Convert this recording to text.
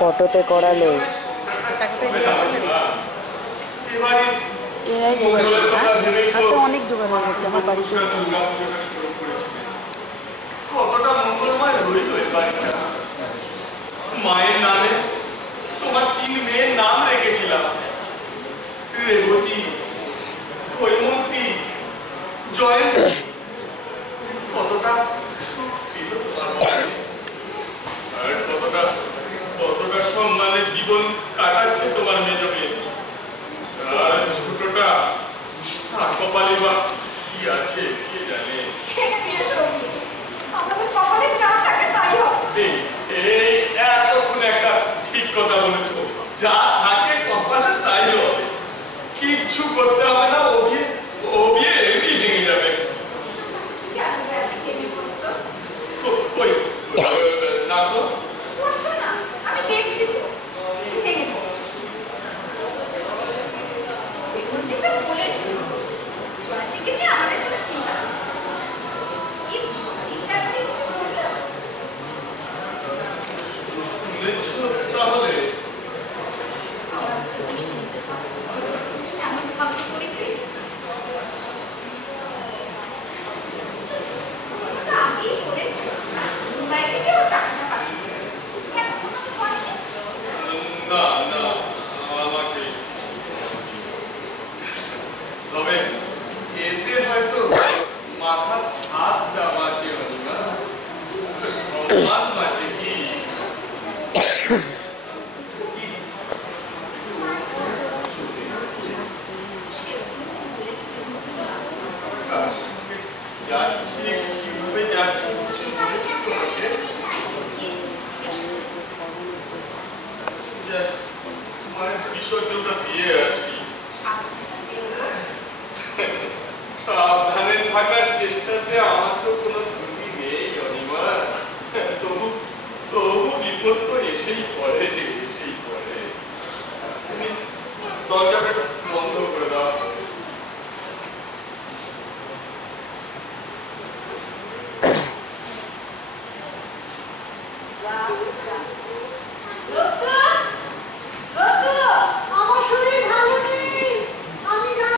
ফটোতে করালে এরাই জোগাড় করে না, হাতে অনেক জোগাড় হয়ে যাচ্ছে আমার বাড়িতে। কতটা মঙ্গলময় হইল এই বাড়িটা। মায়ের নামে তোমার 3 মেয়ের নাম রেখেছিলাম, রেবতী, হৈমন্তী, জয়ন্তী। কতটা সুখ ছিল তোমার মনে, আর কতটা সম্মানের জীবন কাটাচ্ছে তোমার মেজ মেয়ে। আর ছোটটা কপালে বা কি আছে কে জানে। এতক্ষণ একটা ঠিক কথা বলেছ, যা থাকে কপালে তাই হবে, কিচ্ছু করতে হবে না, ও বিয়ে এমনি ভেঙে যাবে। না তো তাহলে না না আমাকে, তবে এতে হয়তো মাথার ছাদটা বাঁচে না, সম্মান বাঁচে কি?